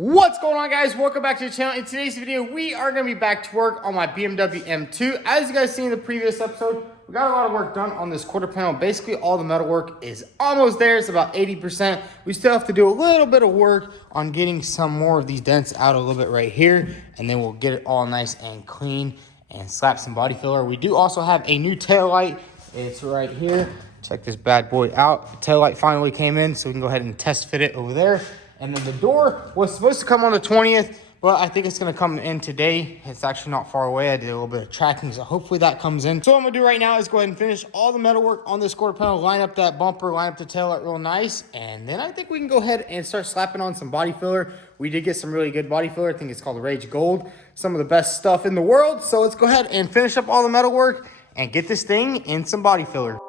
What's going on, guys? Welcome back to the channel. In today's video, we are going to be back to work on my BMW M2. As you guys seen in the previous episode, we got a lot of work done on this quarter panel. Basically, all the metal work is almost there. It's about 80%. We still have to do a little bit of work on getting some more of these dents out a little bit right here, and then we'll get it all nice and clean and slap some body filler. We do also have a new tail light. It's right here. Check this bad boy out. The tail light finally came in, so we can go ahead and test fit it over there. And then the door was supposed to come on the 20th, but I think it's going to come in today. It's actually not far away. I did a little bit of tracking, so hopefully that comes in. So what I'm going to do right now is go ahead and finish all the metal work on this quarter panel, line up that bumper, line up the tail light real nice, and then I think we can go ahead and start slapping on some body filler. We did get some really good body filler. I think it's called Rage Gold, some of the best stuff in the world. So let's go ahead and finish up all the metal work and get this thing in some body filler.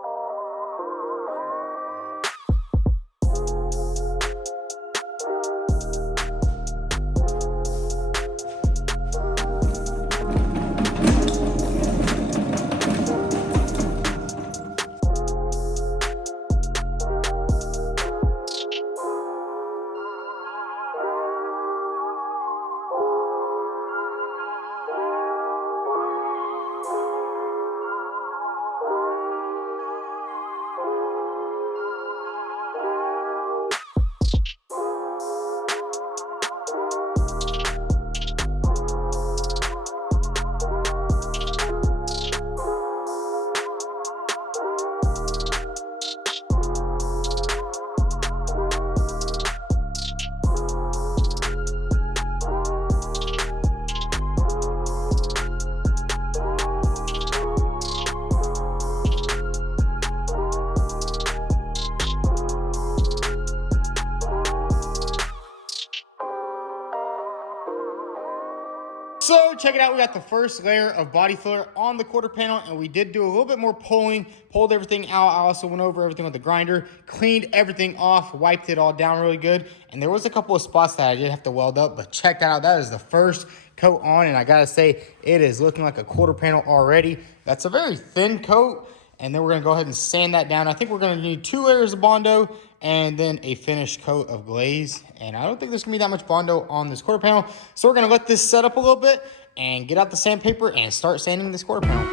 So check it out, we got the first layer of body filler on the quarter panel, and we did do a little bit more pulling, pulled everything out. I also went over everything with the grinder, cleaned everything off, wiped it all down really good. And there was a couple of spots that I did have to weld up, but check that out. That is the first coat on, and I gotta say, it is looking like a quarter panel already. That's a very thin coat, and then we're gonna go ahead and sand that down. I think we're gonna need 2 layers of Bondo and then a finished coat of glaze. And I don't think there's gonna be that much Bondo on this quarter panel. So we're gonna let this set up a little bit and get out the sandpaper and start sanding this quarter panel.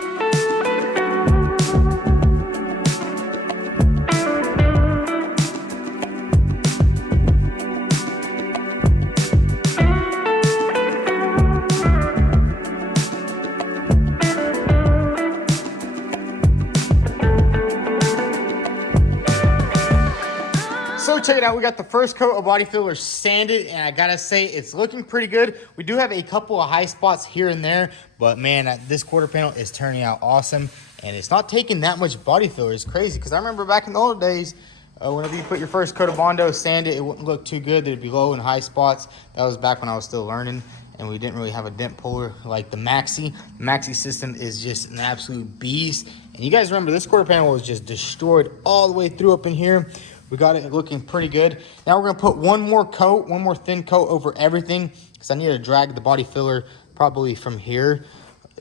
So check it out, we got the first coat of body filler sanded, and I gotta say, it's looking pretty good. We do have a couple of high spots here and there, but man, this quarter panel is turning out awesome, and it's not taking that much body filler. It's crazy, because I remember back in the old days, whenever you put your first coat of Bondo, sand it, it wouldn't look too good. There'd be low and high spots. That was back when I was still learning, and we didn't really have a dent puller like the Maxi. The Maxi system is just an absolute beast, and you guys remember this quarter panel was just destroyed all the way through up in here. We got it looking pretty good. Now we're gonna put one more thin coat over everything, because I need to drag the body filler probably from here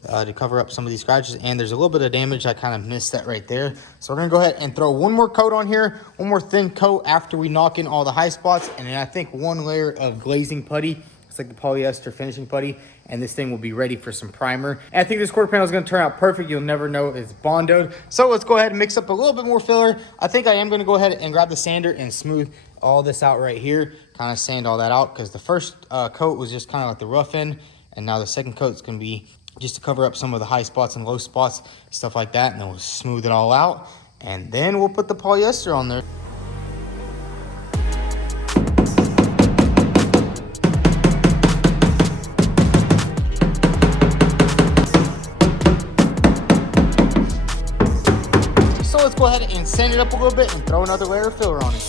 to cover up some of these scratches. And there's a little bit of damage. I kind of missed that right there. So we're gonna go ahead and throw one more coat on here, one more thin coat after we knock in all the high spots. And then I think one layer of glazing putty. It's like the polyester finishing putty, and this thing will be ready for some primer. And I think this quarter panel is going to turn out perfect. You'll never know it's Bondoed. So let's go ahead and mix up a little bit more filler. I think I am going to go ahead and grab the sander and smooth all this out right here. Kind of sand all that out, because the first coat was just kind of like the rough end, and now the second coat is going to be just to cover up some of the high spots and low spots, stuff like that, and then we'll smooth it all out, and then we'll put the polyester on there. So let's go ahead and sand it up a little bit and throw another layer of filler on it.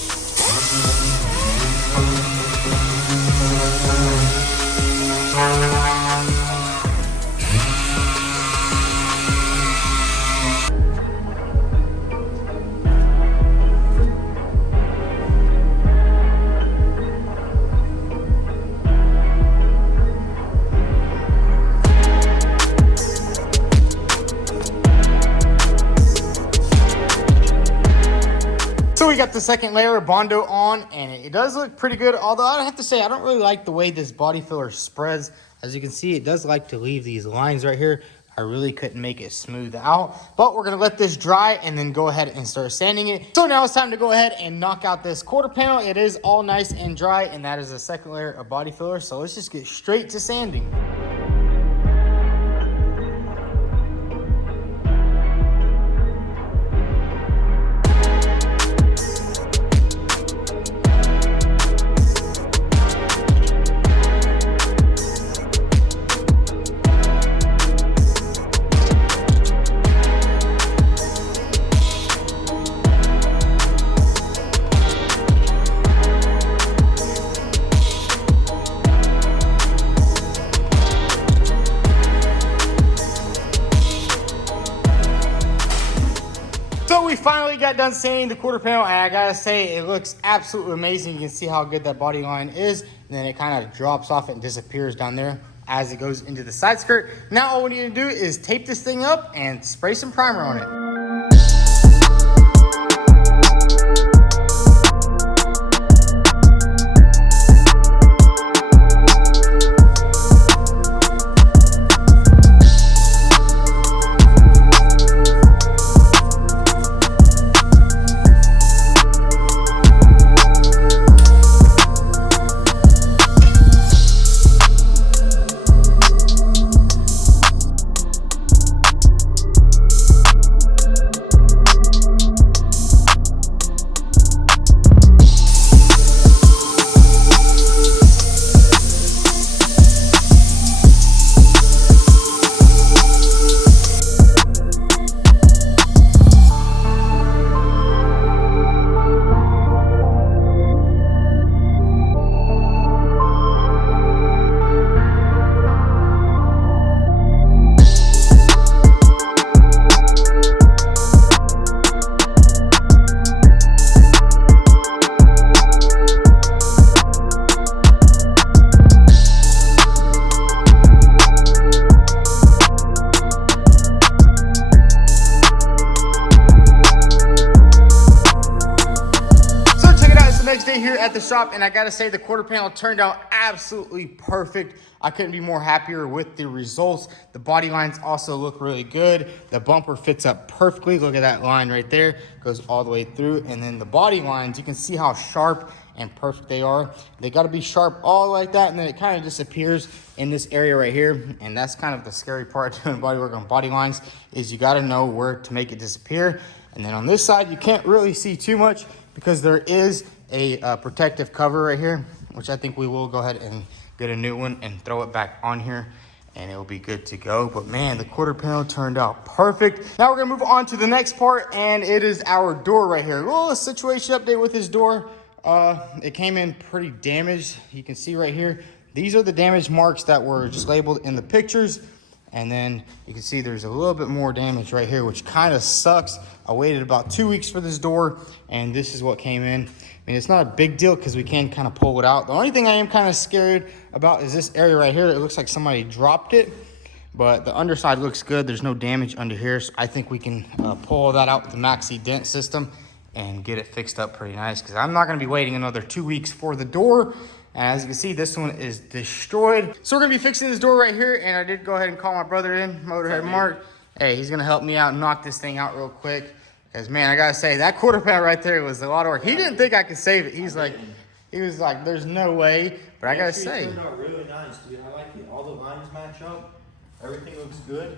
we got the second layer of Bondo on, and it does look pretty good. Although I have to say, I don't really like the way this body filler spreads. As you can see, it does like to leave these lines right here. I really couldn't make it smooth out, but we're gonna let this dry and then go ahead and start sanding it. So now it's time to go ahead and knock out this quarter panel. It is all nice and dry, and that is the second layer of body filler. So let's just get straight to sanding. So we finally got done sanding the quarter panel, and I gotta say, it looks absolutely amazing. You can see how good that body line is, and then it kind of drops off and disappears down there as it goes into the side skirt. Now all we need to do is tape this thing up and spray some primer on it. Next day here at the shop, and I gotta say, the quarter panel turned out absolutely perfect. I couldn't be more happier with the results. The body lines also look really good. The bumper fits up perfectly. Look at that line right there, goes all the way through. And then the body lines, you can see how sharp and perfect they are. They got to be sharp all like that, and then it kind of disappears in this area right here. And that's kind of the scary part doing body work on body lines, is you got to know where to make it disappear. And then on this side, you can't really see too much because there is a protective cover right here, which I think we will go ahead and get a new one and throw it back on here, and it'll be good to go. But man, the quarter panel turned out perfect. Now we're gonna move on to the next part, and it is our door right here. A little situation update with this door. It came in pretty damaged. You can see right here, these are the damage marks that were just labeled in the pictures. And then you can see there's a little bit more damage right here, which kind of sucks. I waited about 2 weeks for this door, and this is what came in. I mean, it's not a big deal because we can kind of pull it out. The only thing I am kind of scared about is this area right here. It looks like somebody dropped it, but the underside looks good. There's no damage under here, so I think we can pull that out with the Maxi Dent system and get it fixed up pretty nice, because I'm not going to be waiting another 2 weeks for the door. And as you can see, this one is destroyed. So we're gonna be fixing this door right here, and I did go ahead and call my brother in, Motorhead Mark. Hey, he's gonna help me out and knock this thing out real quick. Because man, I gotta say, that quarter panel right there was a lot of work. He didn't think I could save it. He was like, there's no way. But I gotta say, it turned out really nice, dude. I like it. All the lines match up. Everything looks good.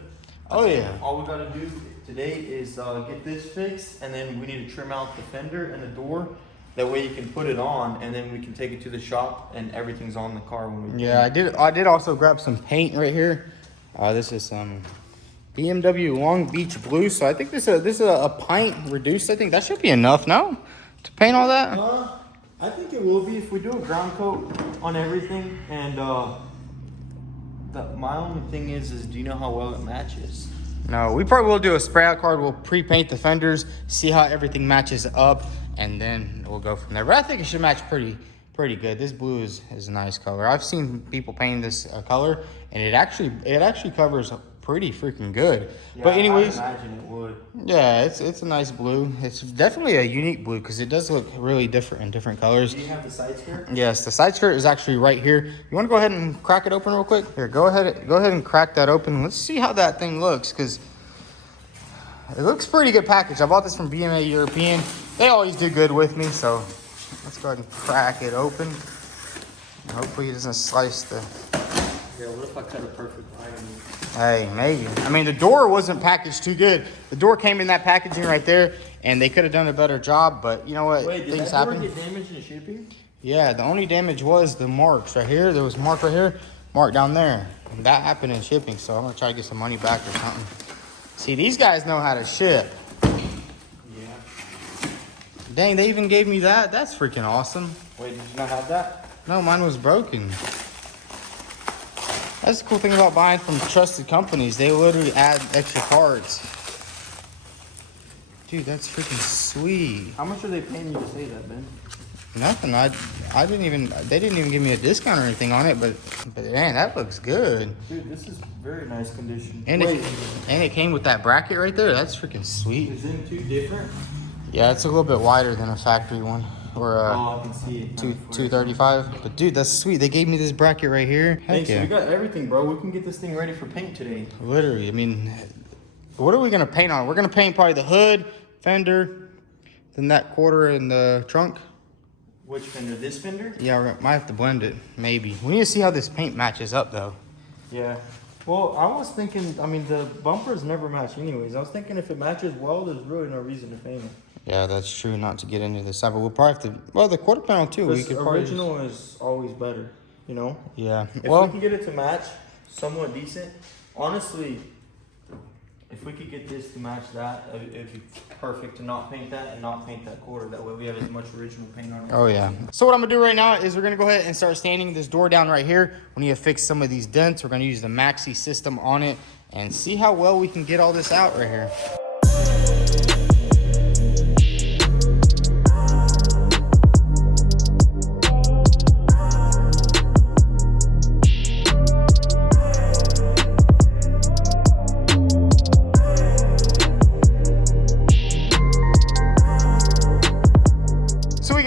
Oh yeah. All we gotta do today is get this fixed, and then we need to trim out the fender and the door. That way you can put it on, and then we can take it to the shop, and everything's on the car when we. Yeah, I did also grab some paint right here. This is some BMW Long Beach Blue. So I think this is a pint reduced. I think that should be enough, no, to paint all that. I think it will be if we do a ground coat on everything. And my only thing is do you know how well it matches? No, we probably will do a spray out card. We'll pre-paint the fenders, see how everything matches up, and then we'll go from there. But I think it should match pretty good. This blue is a nice color. I've seen people paint this color, and it actually covers pretty freaking good. Yeah, But anyways, I imagine it would. yeah, it's a nice blue. It's definitely a unique blue because it does look really different in different colors. Do you have the side skirt? Yes, the side skirt is actually right here. You want to go ahead and crack it open real quick? Here, go ahead and crack that open. Let's see how that thing looks because it looks pretty good package. I bought this from BMW European. They always do good with me, so let's go ahead and crack it open. Hopefully it doesn't slice the... Yeah, what if I cut a perfect line? Hey, maybe. I mean, the door wasn't packaged too good. The door came in that packaging right there, and they could have done a better job, but you know what? Wait, did things that door happen. get damaged in shipping? Yeah, the only damage was the marks right here. There was a mark right here, mark down there. And that happened in shipping, so I'm going to try to get some money back or something. See, these guys know how to ship. Yeah. Dang, they even gave me that? That's freaking awesome. Wait, did you not have that? No, mine was broken. That's the cool thing about buying from trusted companies. They literally add extra cards. Dude, that's freaking sweet. How much are they paying you to say that, Ben? Nothing. They didn't even give me a discount or anything on it, but man, that looks good. Dude, this is very nice condition. And it came with that bracket right there. That's freaking sweet. Is them two different? Yeah, it's a little bit wider than a factory one. Or Oh, I can see it. 235. But dude, that's sweet. They gave me this bracket right here. Heck Thanks, yeah. so we got everything, bro. We can get this thing ready for paint today. Literally, I mean, what are we gonna paint on? We're gonna paint probably the hood, fender, then that quarter in the trunk. Which fender? This fender? Yeah, we might have to blend it, maybe. We need to see how this paint matches up though. Yeah. Well, I was thinking, I mean, the bumpers never match anyways. I was thinking if it matches well, there's really no reason to paint it. Yeah, that's true. Not to get into this side, but we'll probably have to. Well, the quarter panel too. We could probably. Original is always better, you know. Yeah. If Well, we can get it to match somewhat decent, honestly, if we could get this to match that, it'd be perfect to not paint that and not paint that quarter. That way we have as much original paint on it. oh yeah. So what I'm gonna do right now is we're gonna go ahead and start sanding this door down right here. We need to fix some of these dents. We're gonna use the Maxi system on it and see how well we can get all this out right here.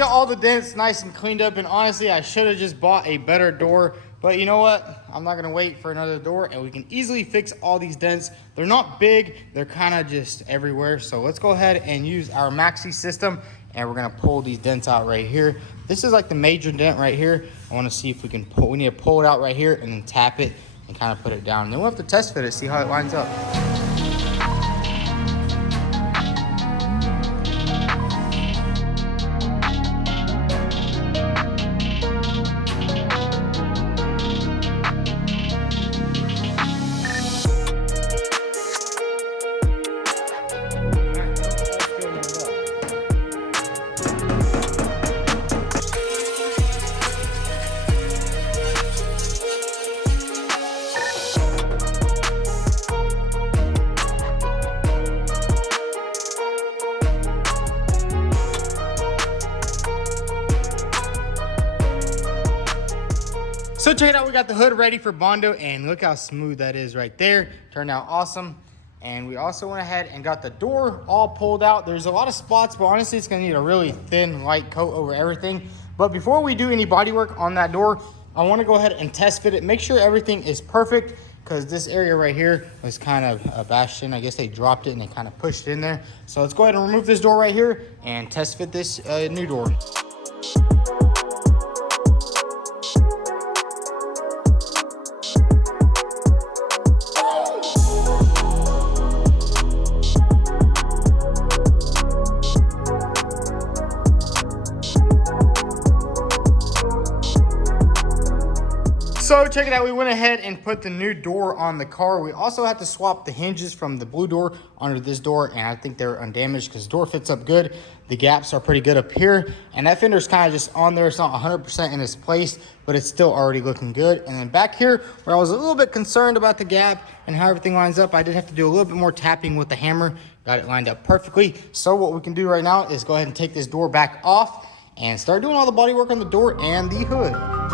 All the dents nice and cleaned up, and honestly I should have just bought a better door, but you know what, I'm not gonna wait for another door, and we can easily fix all these dents. They're not big, they're kind of just everywhere. So let's go ahead and use our Maxi system, and we're gonna pull these dents out right here. This is like the major dent right here. I want to see if we can pull. We need to pull it out right here and then tap it and kind of put it down, and then we'll have to test fit it, see how it lines up. So check it out, we got the hood ready for Bondo, and look how smooth that is right there. Turned out awesome. And we also went ahead and got the door all pulled out. There's a lot of spots, but honestly, it's gonna need a really thin, light coat over everything. But before we do any body work on that door, I wanna go ahead and test fit it, make sure everything is perfect, because this area right here was kind of bashed in. I guess they dropped it and they kind of pushed it in there. So let's go ahead and remove this door right here and test fit this new door. So check it out, we went ahead and put the new door on the car. We also had to swap the hinges from the blue door onto this door, and I think they're undamaged because the door fits up good. The gaps are pretty good up here, and that fender's kind of just on there. It's not 100% in its place, but it's still already looking good. And then back here, where I was a little bit concerned about the gap and how everything lines up, I did have to do a little bit more tapping with the hammer. Got it lined up perfectly. So what we can do right now is go ahead and take this door back off and start doing all the body work on the door and the hood.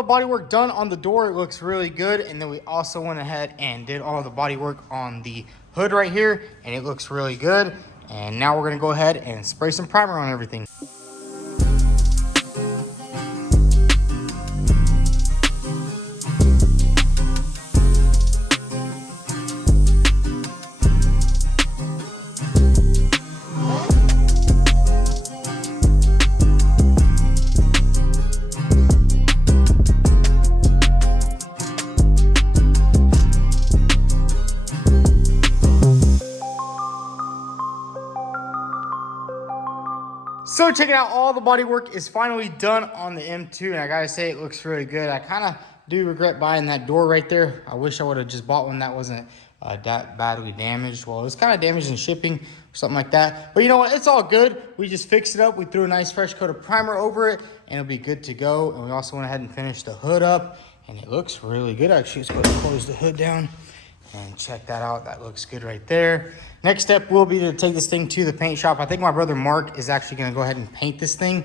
the body work done on the door. It looks really good. And then we also went ahead and did all the body work on the hood right here, and it looks really good. And now we're gonna go ahead and spray some primer on everything. So check it out, all the body work is finally done on the M2, and I gotta say it looks really good. I kind of do regret buying that door right there. I wish I would have just bought one that wasn't that badly damaged. Well, it was kind of damaged in shipping or something like that. But you know what, it's all good. We just fixed it up. We threw a nice fresh coat of primer over it, and it'll be good to go. And we also went ahead and finished the hood up, and it looks really good. Actually, let's go ahead and close the hood down and check that out. That looks good right there. Next step will be to take this thing to the paint shop. I think my brother Mark is actually gonna go ahead and paint this thing.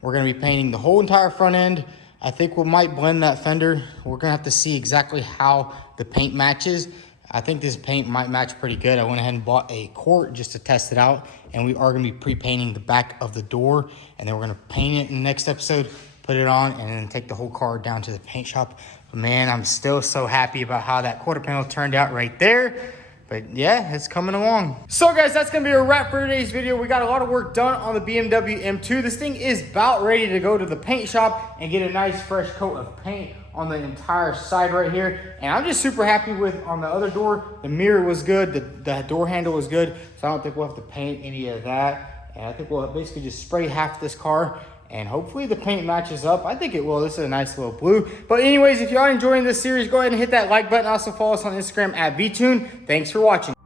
We're gonna be painting the whole entire front end. I think we might blend that fender. We're gonna have to see exactly how the paint matches. I think this paint might match pretty good. I went ahead and bought a quart just to test it out, and we are gonna be pre-painting the back of the door, and then we're gonna paint it in the next episode, put it on, and then take the whole car down to the paint shop. But man, I'm still so happy about how that quarter panel turned out right there. But yeah, it's coming along. So guys, that's gonna be a wrap for today's video. We got a lot of work done on the BMW M2. This thing is about ready to go to the paint shop and get a nice fresh coat of paint on the entire side right here. And I'm just super happy with on the other door. The mirror was good, the door handle was good. So I don't think we'll have to paint any of that. And I think we'll basically just spray half this car, and hopefully the paint matches up. I think it will. This is a nice little blue. But anyways, if you are enjoying this series, go ahead and hit that like button. Also follow us on Instagram at VTune. Thanks for watching.